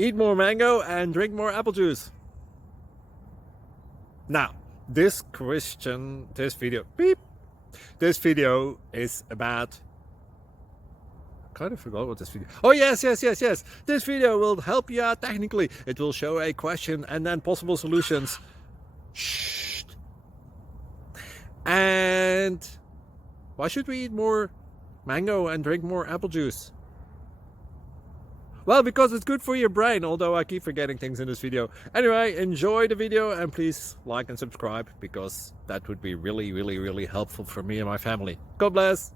Eat more mango and drink more apple juice. Now, this video is about... I kind of forgot what this video... Oh, yes. This video will help you out technically. It will show a question and then possible solutions. Shh. And why should we eat more mango and drink more apple juice? Well, because it's good for your brain, although I keep forgetting things in this video. Anyway, enjoy the video and please like and subscribe, because that would be really helpful for me and my family. God bless!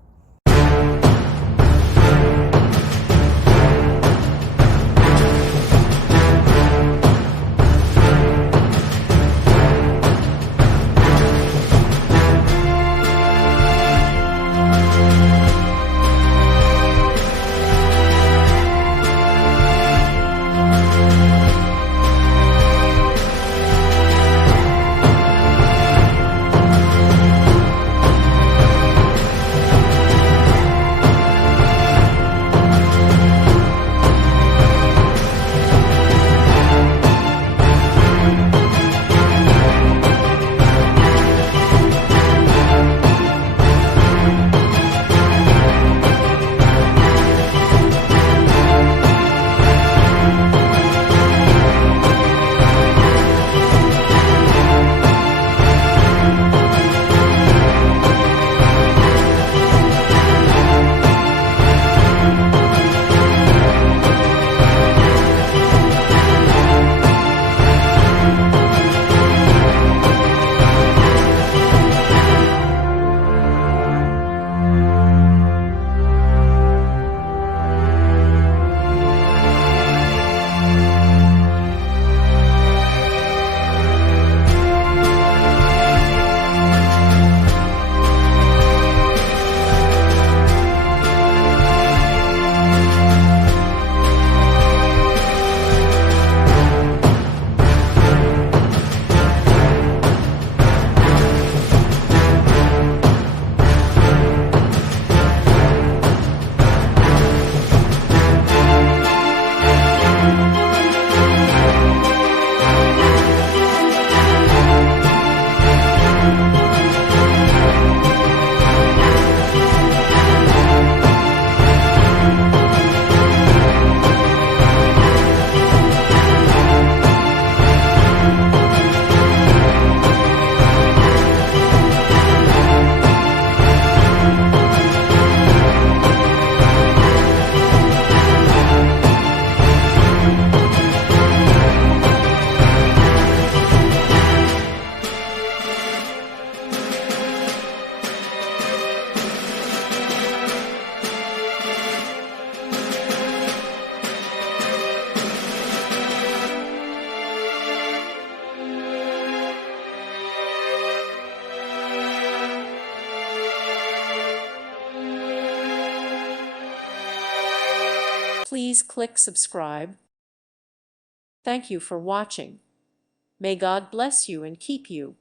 Please click subscribe. Thank you for watching. May God bless you and keep you.